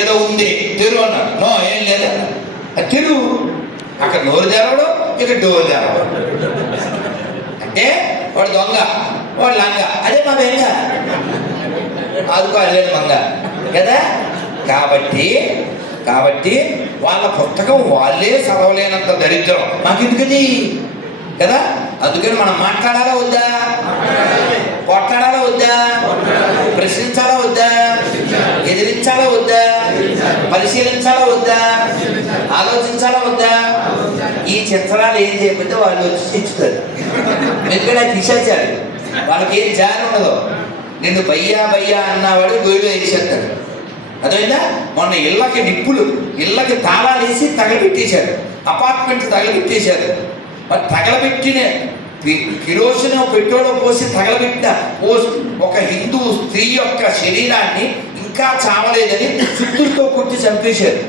ఏదో ఉంది తెరువు అన్నాడు. నో, ఏం లేదన్నా. తెరువు. అక్కడ నోరు తెరవడం, ఇక్కడ డోరు తెరవడం. అంటే వాడు దొంగ, వాడు లంగ, అదే మా బెంగ, ఆదుకోలేదు మంగ కదా. కాబట్టి వాళ్ళ పుస్తకం వాళ్ళే చదవలేనంత దరిద్రం మాకెందుకది కదా. అందుకని మనం మాట్లాడాలా వద్దా, కొట్లాడాలా వద్దా, ప్రశ్నించాలా వద్దా, ఎదిరించాలా వద్దా, పరిశీలించాలా వద్దా, ఆలోచించాలా వద్దా. ఈ చిత్రాలు ఏం చేయకపోతే వాళ్ళు వచ్చి తెచ్చుతారు. ఎందుకంటే అది తీసేసాడు. వాళ్ళకి ఏం జారి ఉండదు. నిన్ను బయ్యా అన్నవాడు గొయ్యిలో వేసేస్తాడు. అదేవిధంగా మొన్న ఇళ్ళకి తాళాలు వేసి తగలబెట్టేశారు. అపార్ట్మెంట్ తగలబెట్టేశారు. మరి తగలబెట్టిన కిరోసిన్ పెట్రోల్ పోసి తగలబెట్టిన ఒక హిందూ స్త్రీ యొక్క శరీరాన్ని ఇంకా చావలేదని చుట్టూతో కొట్టి చంపేశారు.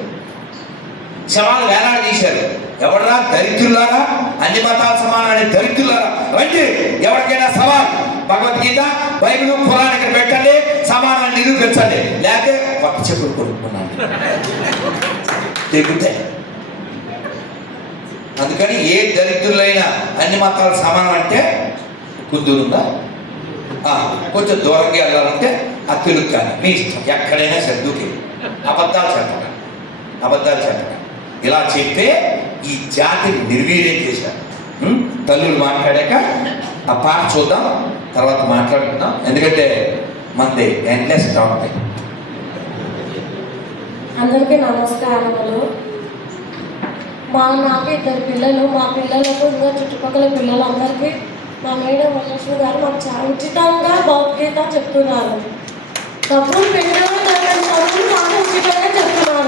శవాలు వేలాడదీశారు. ఎవడరా దరిద్రులారా, అన్ని మతాల సమానమైన దరిద్రులారా అంటే ఎవరికైనా సవాల్, భగవద్గీత బైబిల్ పురాణానికి పెట్టండి, సమానాన్ని నిరూపించండి, లేకపోతే కొత్త చెప్పులు కొనుక్కున్నాను తెగుతాయి. అందుకని ఏ దరిద్రులైనా అన్ని మతాల సమానం అంటే కుదురుందా, కొంచెం దూరంగా వెళ్ళాలంటే ఆ తెలుగు కానీ మీ ఇష్టం, ఎక్కడైనా సర్దుకి అబద్ధాలు చెప్పక ఇలా చెప్తే ఈ జాతిని నిర్వీర్యం చేశారు. తల్లులు మాట్లాడాక ఆ పాట చూద్దాం, తర్వాత మాట్లాడుకుందాం. ఎందుకంటే మనది ఎండ్లెస్ టాపిక్. అందరికీ నమస్కారములు. నాకు 2 పిల్లలు. మా పిల్లలకు ఇంకా చుట్టుపక్కల పిల్లలందరికీ మా మేడం వరలక్ష్మి గారు మాకు చాలా ఉచితంగా భగవద్గీత చెప్తున్నారు. డబ్బులు పెట్టిన